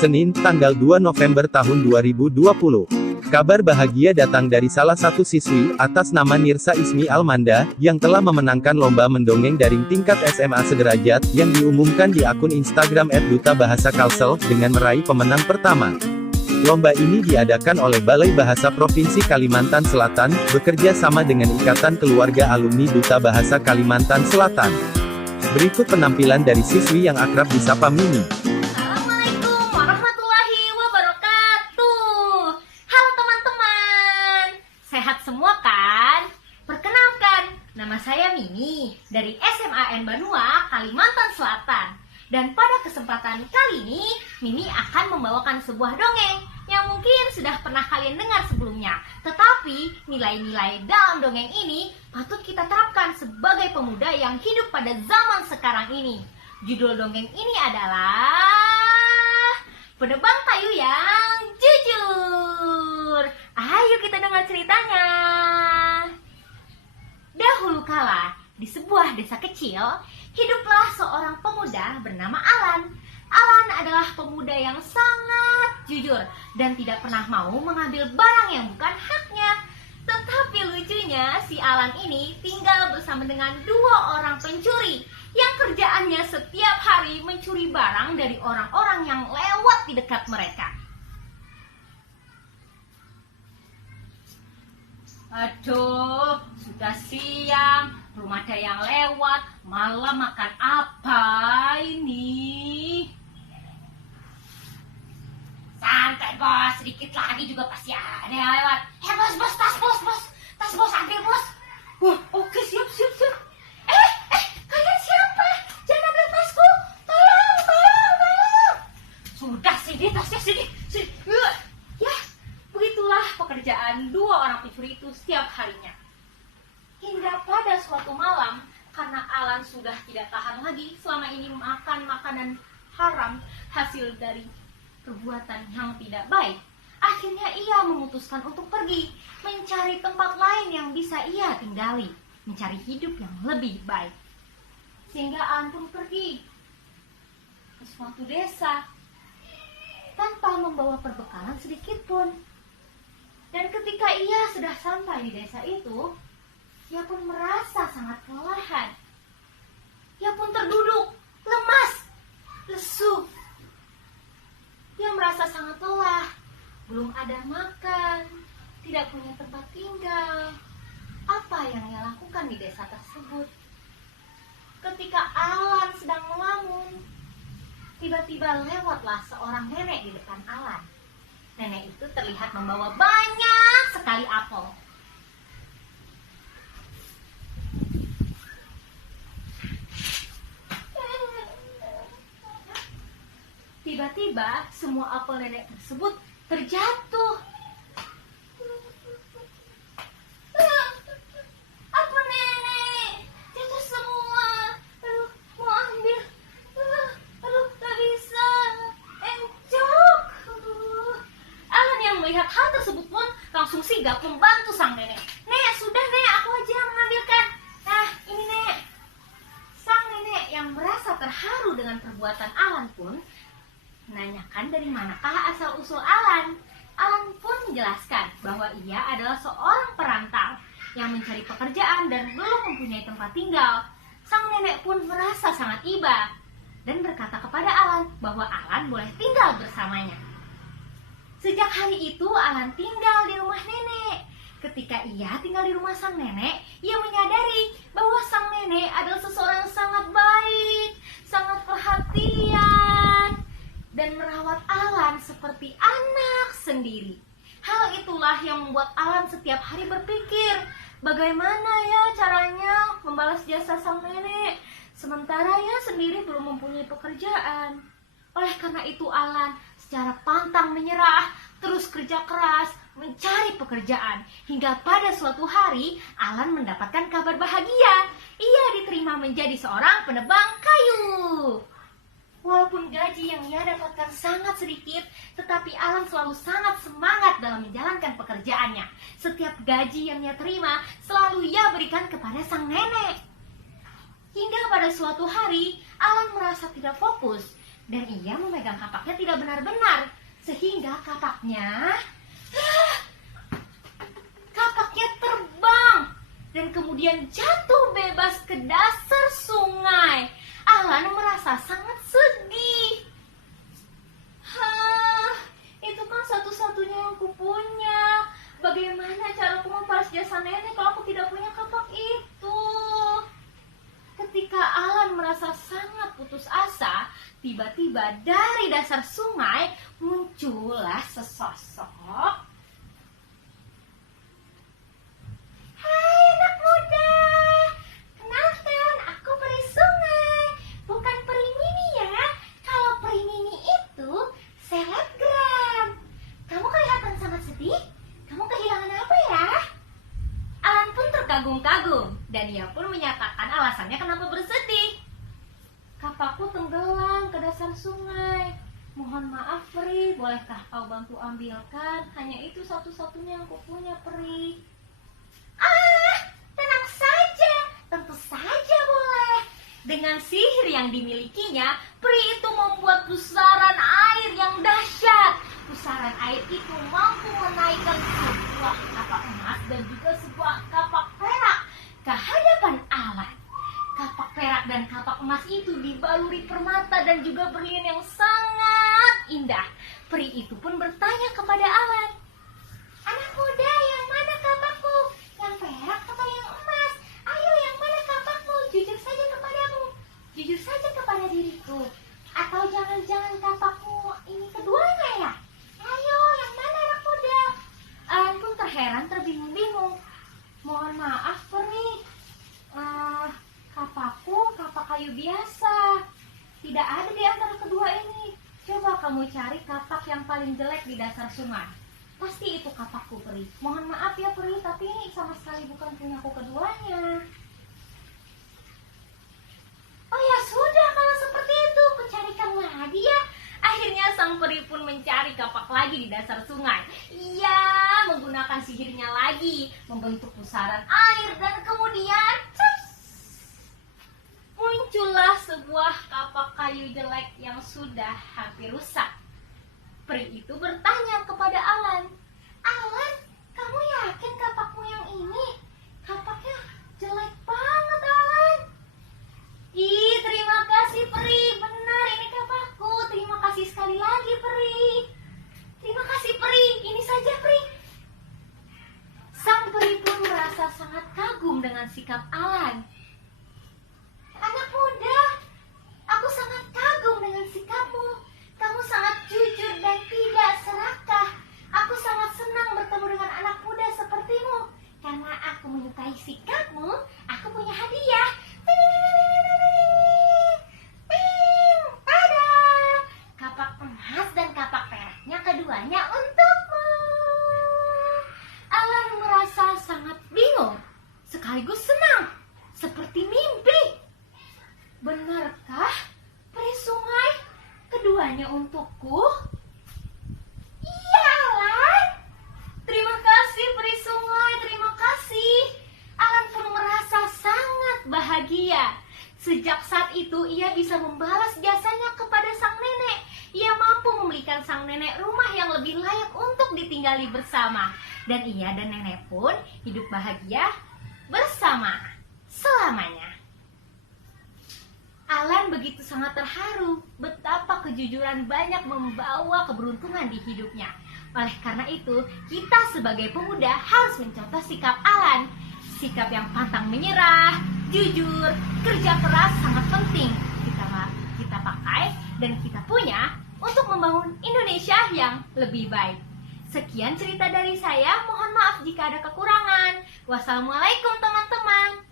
Senin, tanggal 2 November tahun 2020. Kabar bahagia datang dari salah satu siswi, atas nama Nirsa Ismi Almanda, yang telah memenangkan lomba mendongeng daring tingkat SMA sederajat, yang diumumkan di akun Instagram @dutabahasa_kalsel, dengan meraih pemenang pertama. Lomba ini diadakan oleh Balai Bahasa Provinsi Kalimantan Selatan, bekerja sama dengan Ikatan Keluarga Alumni Duta Bahasa Kalimantan Selatan. Berikut penampilan dari siswi yang akrab disapa Mimi. Assalamualaikum warahmatullahi wabarakatuh. Halo teman-teman, sehat semua kan? Perkenalkan, nama saya Mimi dari SMA Banua, Kalimantan Selatan. Dan pada kesempatan kali ini, Mimi akan membawakan sebuah dongeng yang mungkin sudah pernah kalian dengar sebelumnya. Tetapi, nilai-nilai dalam dongeng ini patut kita terapkan sebagai pemuda yang hidup pada zaman sekarang ini. Judul dongeng ini adalah Penebang Kayu yang Jujur. Ayo kita dengar ceritanya. Dahulu kala, di sebuah desa kecil, hiduplah seorang pemuda bernama Alan. Alan adalah pemuda yang sangat jujur dan tidak pernah mau mengambil barang yang bukan haknya. Tetapi lucunya, si Alan ini tinggal bersama dengan dua orang pencuri yang kerjaannya setiap hari mencuri barang dari orang-orang yang lewat di dekat mereka. Aduh, sudah siang, belum ada yang lewat, malam makan apa ini? Santai bos, sedikit lagi juga pasti ada yang lewat. Bos, tas bos, ambil bos. Wah, oke, siap. Kalian siapa? Jangan ambil tasku, tolong. Sudah, sini tasnya, sini. Ya, begitulah pekerjaan dua orang pencuri itu setiap harinya. Hingga pada suatu malam, karena Alan sudah tidak tahan lagi selama ini makan makanan haram hasil dari perbuatan yang tidak baik, akhirnya ia memutuskan untuk pergi mencari tempat lain yang bisa ia tinggali, mencari hidup yang lebih baik. Sehingga Alan pun pergi ke suatu desa tanpa membawa perbekalan sedikit pun. Dan ketika ia sudah sampai di desa itu, ia pun merasa sangat kelelahan. Ia pun terduduk, lemas, lesu. Ia merasa sangat lelah, belum ada makan, tidak punya tempat tinggal. Apa yang ia lakukan di desa tersebut? Ketika Alan sedang melamun, tiba-tiba lewatlah seorang nenek di depan Alan. Nenek itu terlihat membawa banyak sekali apel. Tiba-tiba semua apel nenek tersebut terjatuh. Apa nenek? Jatuh semua. Aduh, mau ambil. Aduh, gak bisa. Encok. Alan yang melihat hal tersebut pun langsung sigap membantu sang nenek. Nek, sudah nek, aku aja mengambilkan. Nah, ini nek. Sang nenek yang merasa terharu dengan perbuatan Alan pun menanyakan dari manakah asal-usul Alan. Alan pun menjelaskan bahwa ia adalah seorang perantau yang mencari pekerjaan dan belum mempunyai tempat tinggal. Sang nenek pun merasa sangat iba dan berkata kepada Alan bahwa Alan boleh tinggal bersamanya. Sejak hari itu Alan tinggal di rumah nenek. Ketika ia tinggal di rumah sang nenek, ia menyadari bahwa sang nenek adalah seseorang yang sangat baik, sangat perhatian, dan merawat Alan seperti anak sendiri. Hal itulah yang membuat Alan setiap hari berpikir, bagaimana ya caranya membalas jasa sang nenek, sementara ia sendiri belum mempunyai pekerjaan. Oleh karena itu Alan secara pantang menyerah, terus kerja keras, mencari pekerjaan. Hingga pada suatu hari, Alan mendapatkan kabar bahagia. Ia diterima menjadi seorang penebang kayu. Walaupun gaji yang ia dapatkan sangat sedikit, tetapi Alan selalu sangat semangat dalam menjalankan pekerjaannya. Setiap gaji yang ia terima, selalu ia berikan kepada sang nenek. Hingga pada suatu hari, Alan merasa tidak fokus. Dan ia memegang kapaknya tidak benar-benar, sehingga kapaknya terbang dan kemudian jatuh bebas ke dasar sungai. Alan merasa sangat sedih. Itu kan satu-satunya yang kupunya. Bagaimana cara aku membalas jasa nenek kalau aku tidak punya kapak itu? Ketika Alan merasa sangat putus asa, tiba-tiba dari dasar sungai muncullah sesosok. Hai anak muda, kenalkan aku peri sungai, bukan peri mini ya. Kalau peri mini itu selebgram. Kamu kelihatan sangat sedih. Kamu kehilangan apa ya? Alan pun terkagum-kagum dan ia pun menyatakan alasannya kenapa bersedih. Kapakku tenggelam ke dasar sungai. Mohon maaf Peri, bolehkah kau bantu ambilkan? Hanya itu satu-satunya yang kupunya Peri. Tenang saja, tentu saja boleh. Dengan sihir yang dimilikinya, peri itu membuat pusaran air yang dahsyat. Pusaran air itu mampu menaikkan sebuah kapak emas dan juga sebuah kapak perak ke hadapan Alan. Kapak perak dan kapak emas itu dibaluri permata dan juga berlian yang sangat indah. Peri itu pun bertanya kepada Alan, "Anak muda, yang mana kapakku? Yang perak atau yang emas? Ayo, yang mana kapakmu? Jujur saja kepadamu. Jujur saja kepada diriku. Atau jangan-jangan kapakmu ini keduanya ya? Ayo, yang mana anak muda?" Alan pun terheran, terbingung-bingung. "Mohon maaf, Peri. Kapakku kapak kayu biasa. Tidak ada di antara kedua ini. Coba kamu cari kapak yang paling jelek di dasar sungai. Pasti itu kapakku, Peri. Mohon maaf ya, Peri, tapi ini sama sekali bukan punyaku keduanya." "Oh ya sudah, kalau seperti itu, kucarikan lagi ya." Akhirnya sang peri pun mencari kapak lagi di dasar sungai. Ia menggunakan sihirnya lagi, membentuk pusaran air dan kemudian muncullah sebuah kapak kayu jelek yang sudah hampir rusak. Peri itu bertanya kepada Alan, "Alan, kamu yakin kapakmu yang ini? Kapaknya jelek banget, Alan." "Ih, terima kasih Peri, benar ini kapakku. Terima kasih sekali lagi Peri." "Terima kasih Peri, ini saja Peri." Sang peri pun merasa sangat kagum dengan sikap Alan. "Anak muda, aku sangat kagum dengan sikapmu. Kamu sangat jujur dan tidak serakah. Aku sangat senang bertemu dengan anak muda sepertimu. Karena aku menyukai sikapmu, aku punya hadiah. Tada! Kapak emas dan kapak peraknya keduanya untukmu." Alan merasa sangat bingung, sekaligus senang, seperti mimpi. Benarkah peri sungai keduanya untukku? Iya, Alan. Terima kasih peri sungai, terima kasih. Alan pun merasa sangat bahagia. Sejak saat itu ia bisa membalas jasanya kepada sang nenek. Ia mampu memberikan sang nenek rumah yang lebih layak untuk ditinggali bersama. Dan ia dan nenek pun hidup bahagia bersama selamanya. Alan begitu sangat terharu betapa kejujuran banyak membawa keberuntungan di hidupnya. Oleh karena itu, kita sebagai pemuda harus mencontoh sikap Alan. Sikap yang pantang menyerah, jujur, kerja keras sangat penting kita pakai dan kita punya untuk membangun Indonesia yang lebih baik. Sekian cerita dari saya, mohon maaf jika ada kekurangan. Wassalamualaikum teman-teman.